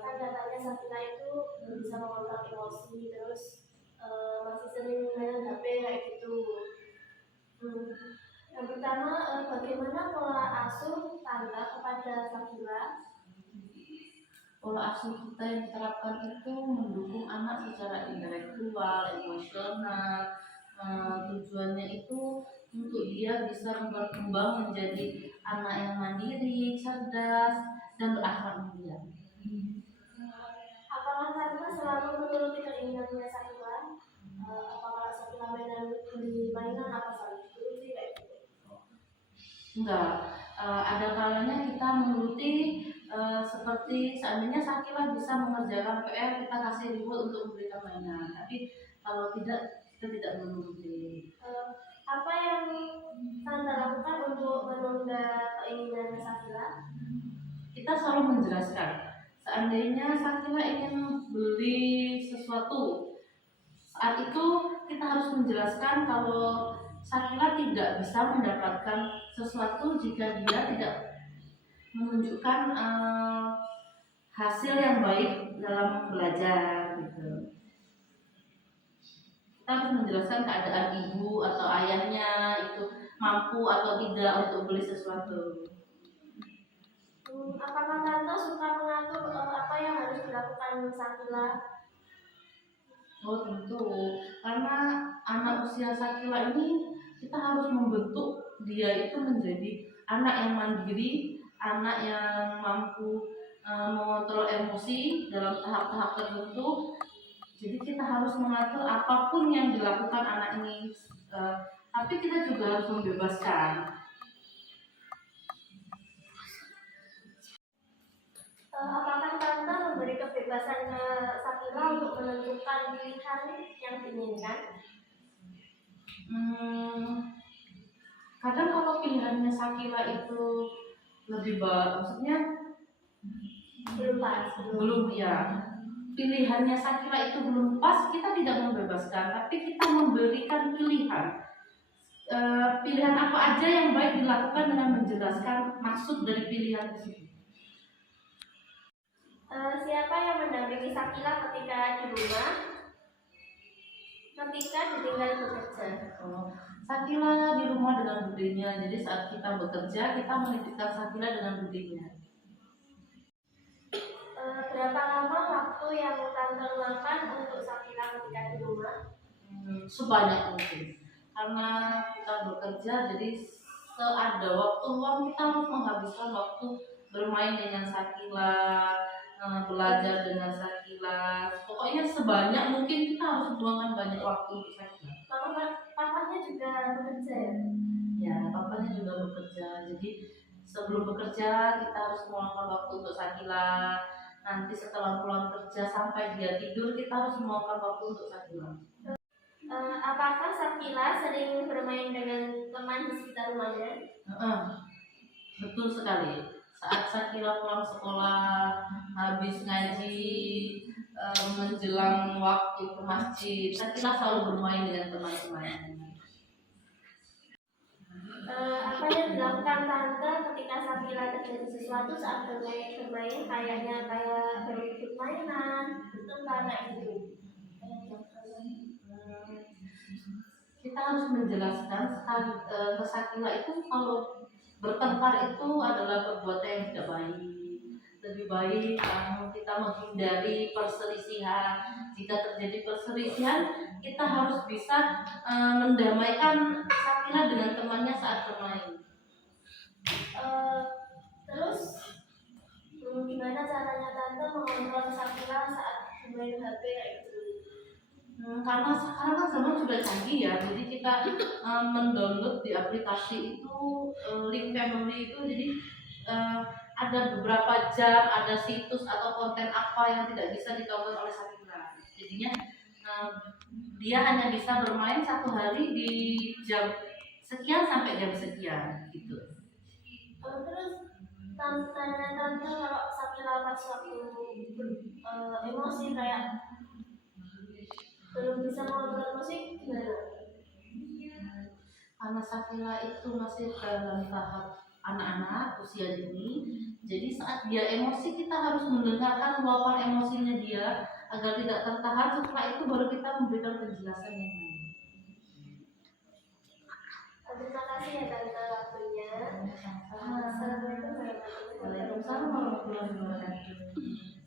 kan katanya Sakila itu bisa mengontrol emosi, terus masih sering main HP kayak gitu. Yang pertama, bagaimana pola asuh tante kepada Sakila? Pola asuh kita yang diterapkan itu mendukung anak secara intelektual, emosional. Tujuannya itu untuk dia bisa berkembang menjadi anak yang mandiri, cerdas, dan berakhlak mulia. Apakah tante selalu menuruti keinginannya Sakila? Apakah Sakila beli mainan apa saja? Turuti kayak gitu. Enggak, ada kalanya kita menuruti seperti seandainya Sakila bisa mengerjakan PR, kita kasih reward untuk memberikan mainan. Tapi kalau tidak, kita tidak menuruti. Apa yang tante lakukan untuk menunda keinginan Sakila? Kita selalu menjelaskan. Seandainya Sakila ingin beli sesuatu, saat itu kita harus menjelaskan kalau Sakila tidak bisa mendapatkan sesuatu jika dia tidak menunjukkan hasil yang baik dalam belajar gitu. Kita harus menjelaskan keadaan ibu atau ayahnya itu mampu atau tidak untuk beli sesuatu. Apakah tante suka mengatur apa yang harus dilakukan Sakila? Oh tentu, karena anak usia Sakila ini kita harus membentuk dia itu menjadi anak yang mandiri, anak yang mampu mengontrol emosi dalam tahap-tahap tertentu. Jadi kita harus mengatur apapun yang dilakukan anak ini, tapi kita juga harus membebaskan. Apakah tante memberi kebebasan ke Sakila untuk menentukan pilihan yang diinginkan? Kadang kalau pilihannya Sakila itu lebih baik, maksudnya belum ya, pilihannya Sakila itu belum pas, kita tidak membebaskan, tapi kita memberikan pilihan. Pilihan apa aja yang baik dilakukan dengan menjelaskan maksud dari pilihan tersebut. Siapa yang mendampingi Sakila ketika di rumah? Ketika ditinggal bekerja. Sakila di rumah dengan budenya, jadi saat kita bekerja kita menitipkan Sakila dengan budenya. Berapa lama waktu yang tante luangkan untuk Sakila ketika di rumah? Sebanyak mungkin, karena kita bekerja, jadi seada waktu luang kita harus menghabiskan waktu bermain dengan Sakila, belajar dengan Sakila. Pokoknya sebanyak mungkin kita harus luangkan banyak waktu untuk Sakila. Papanya juga bekerja ya? Ya, papanya juga bekerja. Jadi sebelum bekerja kita harus meluangkan waktu untuk Sakila. Nanti setelah pulang kerja sampai dia tidur kita harus meluangkan waktu untuk Sakila. Apakah Sakila sering bermain dengan teman di sekitar rumahnya? Betul sekali. Saat Sakila pulang sekolah, habis ngaji, menjelang waktu ke masjid, Sakila selalu bermain dengan teman-temannya. Apa yang dilakukan tante ketika Sakila terjadi sesuatu saat bermain kayak berebut mainan, bertengkar kayak gitu? Kita harus menjelaskan ke Sakila itu kalau bertengkar itu adalah perbuatan yang tidak baik. Lebih baik kita menghindari perselisihan. Jika terjadi perselisihan, kita harus bisa mendamaikan Sakila dengan temannya saat bermain. Terus gimana caranya tante mengontrol Sakila saat bermain HP kayak gitu? Karena sekarang kan zaman sudah canggih ya, jadi kita mendownload di aplikasi itu link family itu, jadi ada beberapa jam, ada situs atau konten apa yang tidak bisa ditonton oleh Sakila. Jadinya dia hanya bisa bermain satu hari di jam sekian sampai jam sekian gitu. Terus tante kalau Sakila pas waktu emosi kayak belum bisa mengontrol emosi gimana? Karena Sakila itu masih dalam tahap anak-anak usia dini. Jadi saat dia emosi kita harus mendengarkan luapan emosinya dia agar tidak tertahan. Setelah itu baru kita memberikan penjelasan yang lain. Terima kasih ya Tante waktunya. Sama-sama. Assalamualaikum warahmatullahi wabarakatuh. Waalaikumsalam warahmatullahi wabarakatuh.